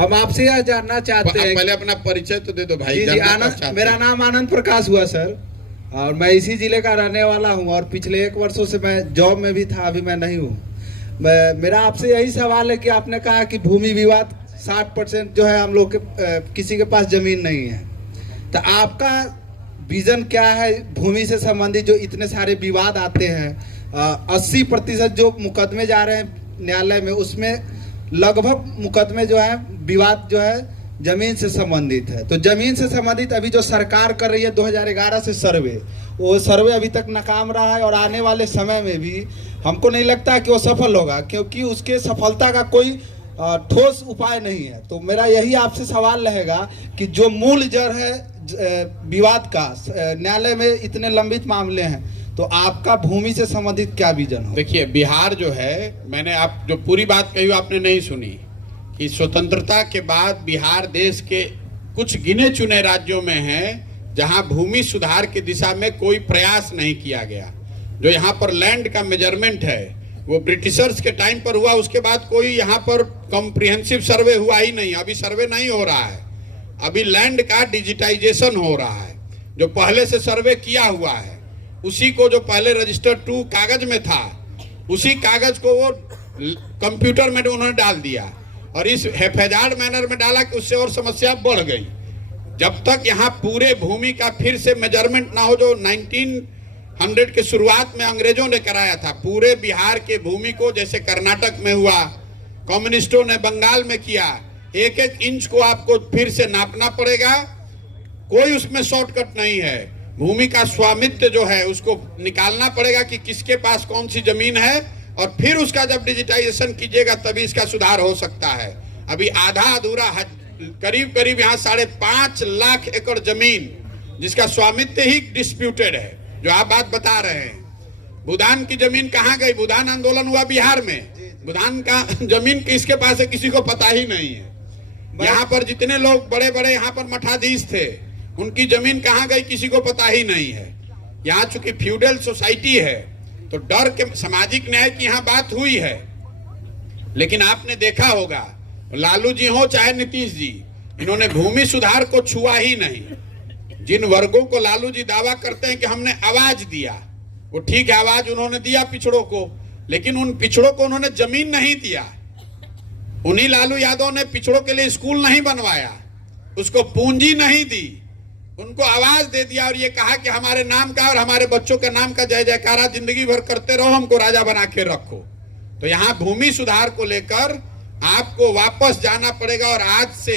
हम आपसे यह जानना चाहते हैं, पहले अपना परिचय तो दे दो भाई। जी आनंद, मेरा नाम आनंद प्रकाश हुआ सर, और मैं इसी जिले का रहने वाला हूं, और पिछले 1 वर्षों से मैं जॉब में भी था, अभी मैं नहीं हूं। मेरा आपसे यही सवाल है कि आपने कहा कि भूमि विवाद 60% जो है हम लोग के किसी के पास जमीन नहीं है, तो आपका विजन क्या है भूमि से संबंधित? जो इतने सारे विवाद आते हैं, 80% जो मुकदमे जा रहे हैं न्यायालय में, उसमें लगभग मुकदमे जो है विवाद जो है जमीन से संबंधित है। तो जमीन से संबंधित अभी जो सरकार कर रही है 2011 से सर्वे, वो सर्वे अभी तक नाकाम रहा है, और आने वाले समय में भी हमको नहीं लगता कि वो सफल होगा, क्योंकि उसके सफलता का कोई ठोस उपाय नहीं है। तो मेरा यही आपसे सवाल रहेगा कि जो मूल जड़ है विवाद का, न्यायालय में इतने लंबित मामले हैं, तो आपका भूमि से संबंधित क्या विजन हो? देखिए, बिहार जो है, मैंने आप जो पूरी बात कही आपने नहीं सुनी कि स्वतंत्रता के बाद बिहार देश के कुछ गिने चुने राज्यों में है जहां भूमि सुधार की दिशा में कोई प्रयास नहीं किया गया। जो यहाँ पर लैंड का मेजरमेंट है वो ब्रिटिशर्स के टाइम पर हुआ, उसके बाद कोई यहाँ पर कॉम्प्रिहेंसिव सर्वे हुआ ही नहीं। अभी सर्वे नहीं हो रहा है, अभी लैंड का डिजिटाइजेशन हो रहा है। जो पहले से सर्वे किया हुआ है उसी को, जो पहले रजिस्टर 2 कागज में था, उसी कागज को वो कंप्यूटर में उन्होंने डाल दिया, और इस हेफेजार्ड मैनर में डाला कि उससे और समस्या बढ़ गई। जब तक यहाँ पूरे भूमि का फिर से मेजरमेंट ना हो, जो 1900 के शुरुआत में अंग्रेजों ने कराया था, पूरे बिहार के भूमि को, जैसे कर्नाटक में हुआ, कम्युनिस्टों ने बंगाल में किया, 1-1 इंच को आपको फिर से नापना पड़ेगा। कोई उसमें शॉर्टकट नहीं है। भूमि का स्वामित्व जो है उसको निकालना पड़ेगा कि किसके पास कौन सी जमीन है, और फिर उसका जब डिजिटाइजेशन कीजिएगा तभी इसका सुधार हो सकता है। अभी आधा अधूरा, करीब यहाँ 5.5 लाख एकड़ जमीन जिसका स्वामित्व ही डिस्प्यूटेड है, जो आप बात बता रहे हैं। भूदान की जमीन कहाँ गई? भूदान आंदोलन हुआ बिहार में, भूदान का जमीन किसके पास है किसी को पता ही नहीं है। यहाँ पर जितने लोग बड़े बड़े यहाँ पर मठाधीश थे, उनकी जमीन कहाँ गई किसी को पता ही नहीं है। यहाँ चूंकि फ्यूडल सोसाइटी है तो डर के सामाजिक न्याय की यहाँ बात हुई है, लेकिन आपने देखा होगा लालू जी हो चाहे नीतीश जी, इन्होंने भूमि सुधार को छुआ ही नहीं। जिन वर्गों को लालू जी दावा करते हैं कि हमने आवाज दिया, वो ठीक है, आवाज उन्होंने दिया पिछड़ों को, लेकिन उन पिछड़ों को उन्होंने जमीन नहीं दिया। उन्हीं लालू यादव ने पिछड़ों के लिए स्कूल नहीं बनवाया, उसको पूंजी नहीं दी, उनको आवाज दे दिया और ये कहा कि हमारे नाम का और हमारे बच्चों के नाम का जय जयकारा जिंदगी भर करते रहो, हमको राजा बना के रखो। तो यहाँ भूमि सुधार को लेकर आपको वापस जाना पड़ेगा, और आज से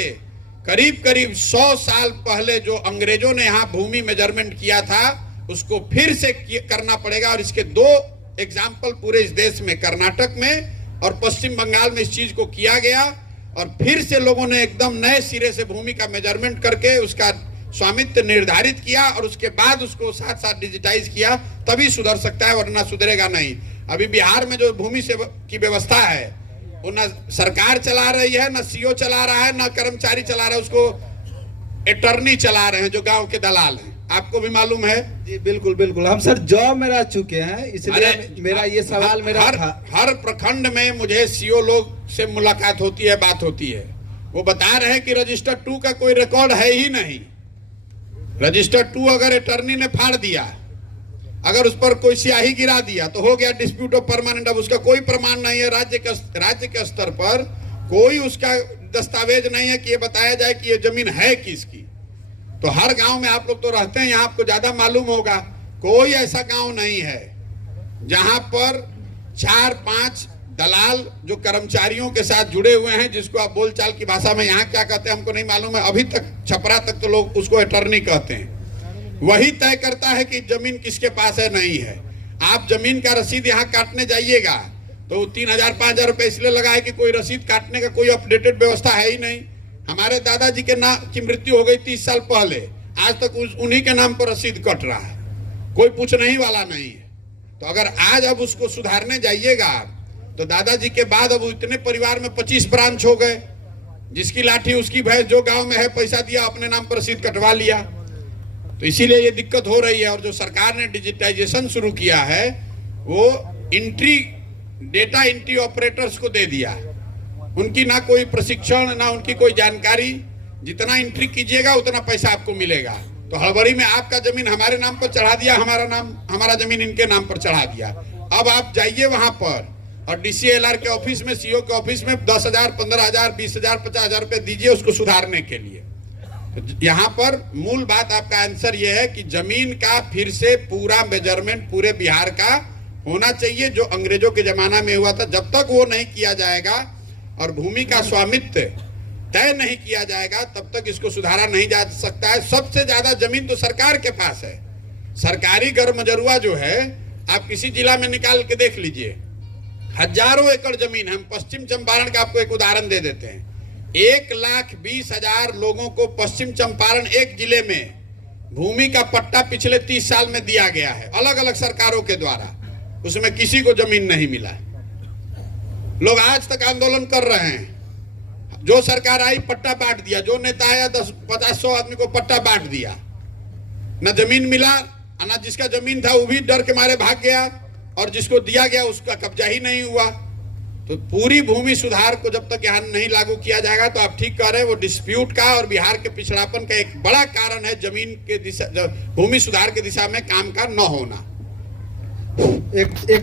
करीब 100 साल पहले जो अंग्रेजों ने यहाँ भूमि मेजरमेंट किया था उसको फिर से करना पड़ेगा। और इसके 2 एग्जाम्पल पूरे इस देश में, कर्नाटक में और पश्चिम बंगाल में इस चीज को किया गया, और फिर से लोगों ने एकदम नए सिरे से भूमि का मेजरमेंट करके उसका स्वामित्व निर्धारित किया, और उसके बाद उसको साथ साथ डिजिटाइज किया, तभी सुधर सकता है, वरना सुधरेगा नहीं। अभी बिहार में जो भूमि से की व्यवस्था है वो न सरकार चला रही है, न सीओ चला रहा है, न कर्मचारी चला रहा है, उसको अटॉर्नी चला रहे हैं जो गांव के दलाल हैं। आपको भी मालूम है? जी बिल्कुल बिल्कुल, हम सर जॉब में रह चुके हैं, इसलिए मेरा ये सवाल हर प्रखंड में मुझे सीओ लोग से मुलाकात होती है, बात होती है, वो बता रहे हैं कि रजिस्टर 2 का कोई रिकॉर्ड है ही नहीं। रजिस्टर 2 अगर अटॉर्नी ने फाड़ दिया, अगर उस पर कोई स्याही गिरा दिया तो हो गया डिस्प्यूट ऑफ परमानेंट। अब उसका कोई प्रमाण नहीं है, राज्य के स्तर पर कोई उसका दस्तावेज नहीं है कि ये बताया जाए कि ये जमीन है किसकी। तो हर गांव में आप लोग तो रहते हैं, यहाँ आपको ज्यादा मालूम होगा, कोई ऐसा गांव नहीं है जहां पर 4-5 दलाल जो कर्मचारियों के साथ जुड़े हुए हैं, जिसको आप बोलचाल की भाषा में यहाँ क्या कहते हैं हमको नहीं मालूम है, अभी तक छपरा तक तो लोग उसको अटॉर्नी कहते हैं। वही तय करता है कि जमीन किसके पास है, नहीं है। आप जमीन का रसीद यहाँ काटने जाइएगा तो 3000-5000 रुपए इसलिए लगा है कि कोई रसीद काटने का कोई अपडेटेड व्यवस्था है ही नहीं। हमारे दादाजी के नाम की मृत्यु हो गई 30 साल पहले, आज तक उन्हीं के नाम पर रसीद कट रहा है, कोई पूछने ही वाला नहीं है। तो अगर आज अब उसको सुधारने जाइएगा तो दादाजी के बाद अब इतने परिवार में 25 ब्रांच हो गए, जिसकी लाठी उसकी भैंस, जो गांव में है पैसा दिया अपने नाम पर रसीद कटवा लिया। तो इसीलिए ये दिक्कत हो रही है। और जो सरकार ने डिजिटाइजेशन शुरू किया है वो डेटा एंट्री ऑपरेटर्स को दे दिया। उनकी ना कोई प्रशिक्षण, ना उनकी कोई जानकारी। जितना एंट्री कीजिएगा उतना पैसा आपको मिलेगा। तो हड़बड़ी में आपका जमीन हमारे नाम पर चढ़ा दिया, हमारा जमीन इनके नाम पर चढ़ा दिया। अब आप जाइए वहां पर और DCLR के ऑफिस में, CO के ऑफिस में 10,000, 15,000, 20,000, 50,000 रुपए दीजिए उसको सुधारने के लिए। तो यहाँ पर मूल बात आपका आंसर यह है कि जमीन का फिर से पूरा मेजरमेंट पूरे बिहार का होना चाहिए, जो अंग्रेजों के जमाना में हुआ था। जब तक वो नहीं किया जाएगा और भूमि का स्वामित्व तय नहीं किया जाएगा, तब तक इसको सुधारा नहीं जा सकता है। सबसे ज्यादा जमीन तो सरकार के पास है। सरकारी गर्मजरुआ जो है, आप किसी जिला में निकाल के देख लीजिए, हजारों एकड़ जमीन। हम पश्चिम चंपारण का आपको एक उदाहरण दे देते हैं। 1,20,000 लोगों को पश्चिम चंपारण एक जिले में भूमि का पट्टा पिछले 30 साल में दिया गया है, अलग अलग सरकारों के द्वारा। उसमें किसी को जमीन नहीं मिला। लोग आज तक आंदोलन कर रहे हैं। जो सरकार आई पट्टा बांट दिया, जो नेता आया 50-100 आदमी को पट्टा बांट दिया, ना जमीन मिला, ना जिसका जमीन था वो भी डर के मारे भाग गया, और जिसको दिया गया उसका कब्जा ही नहीं हुआ। तो पूरी भूमि सुधार को जब तक यहाँ नहीं लागू किया जाएगा, तो आप ठीक कह रहे हैं, वो डिस्प्यूट का और बिहार के पिछड़ापन का एक बड़ा कारण है जमीन के दिशा, भूमि सुधार की दिशा में काम का न होना। एक